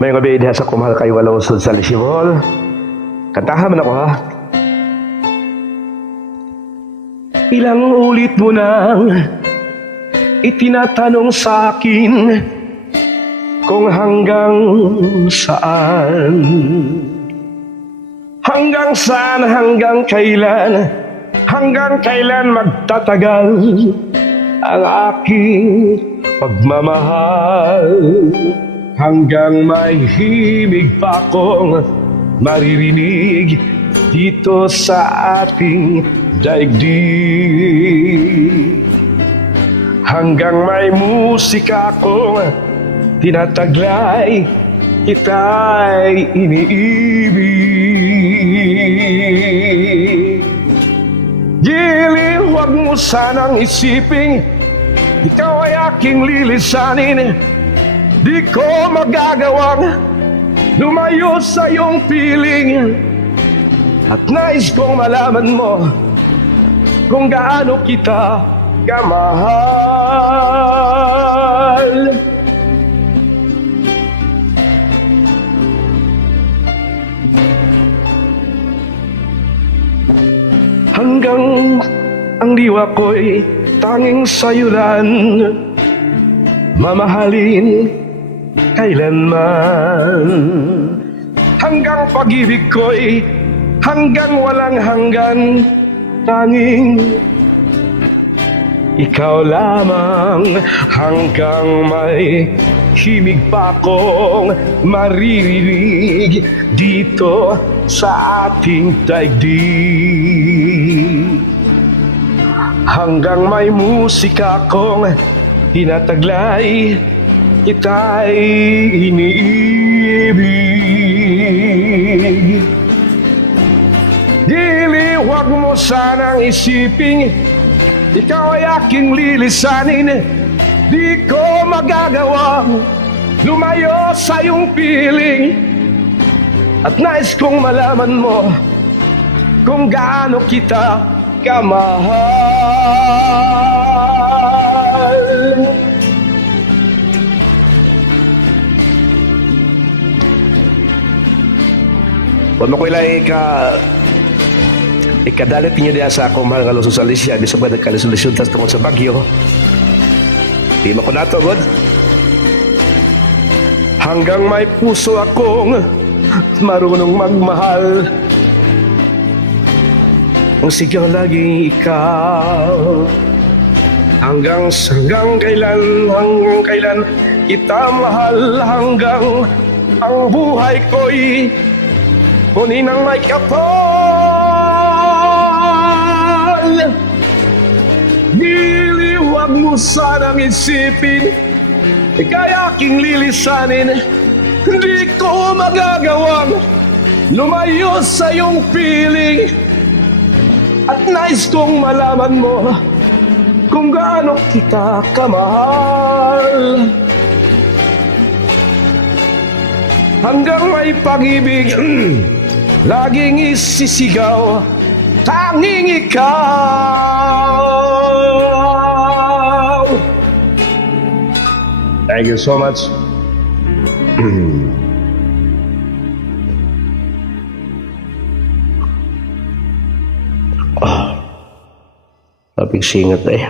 May gabi diha sa kumahal kay walong sud sa Lisibol. Kantahan man ako ha. Ilang ulit mo nang itinatanong sa akin kung hanggang saan. Hanggang saan, hanggang kailan magtatagal ang aking pagmamahal. Hanggang may himig pa akong maririnig dito sa ating daigdig. Hanggang may musika akong tinataglay, kita'y iniibig. Giliw, huwag mo sanang isiping ikaw ay aking lilisanin. Di ko magagawang lumayo sa iyong piling. At nais kong malaman mo kung gaano kita kamahal. Hanggang ang diwa ko'y tanging sa'yo lang mamahalin kailanman. Hanggang pag-ibig ko'y hanggang walang hanggan, tanging ikaw lamang. Hanggang may himig pa akong maririnig dito sa ating daigdig. Hanggang may musika akong tinataglay, kita'y iniibig. Giliw, huwag mo sanang isiping ikaw ay aking lilisanin. Di ko magagawang lumayo sa iyong piling. At nais kong malaman mo kung gaano kita kamahal. Wala ko ilay ikadalit niyo diya sa akong mahal nga Los Alicia di sa mga nagkalisolusyon tas tungkol sa Bagyo. Di mo ko nato, God. Hanggang may puso akong marunong magmahal, ang sigaw laging ikaw. Hanggang kailan kita mahal. Hanggang ang buhay ko'y kunin ang may kapal. Giliw, huwag mo sanang isipin ika'y aking lilisanin. Hindi ko magagawang lumayo sa iyong piling. At nais kong malaman mo kung gaano kita kamahal. Hanggang may pag-ibig laging isisigaw, tanging ikaw. Thank you so much. Lapig singat eh.